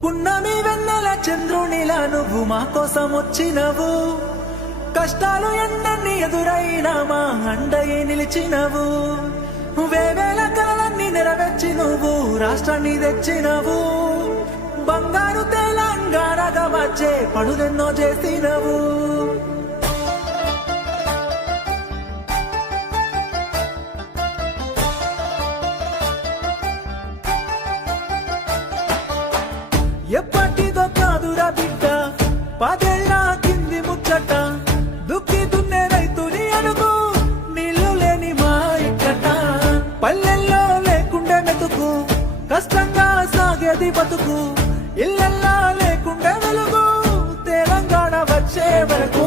పున్నమి వెన్నెల చంద్రునిలా నువ్వు మా కోసం వచ్చినవు, కష్టాలు ఎన్నన్ని ఎదురైనా మా అండయే నిలిచినవు, వేవేల కలలన్నీ నెరవేర్చి నువ్వు రాష్ట్రాన్ని తెచ్చినవు, బంగారు తెలంగాణగా వచ్చే పనులెన్నో చేసినవు. ఎప్పటిదో కాదురా బిడ్డ పదేళ్ళ కింది ముచ్చట, దుక్కి దున్నే రైతుని అడుగు నీళ్లు లేని మా ఇక్కట, పల్లెల్లో లేకుండే మెతుకు కష్టంగా సాగేది బతుకు, ఇళ్ళల్లా లేకుండే వెలుగు తెలంగాణ వచ్చే వరకు.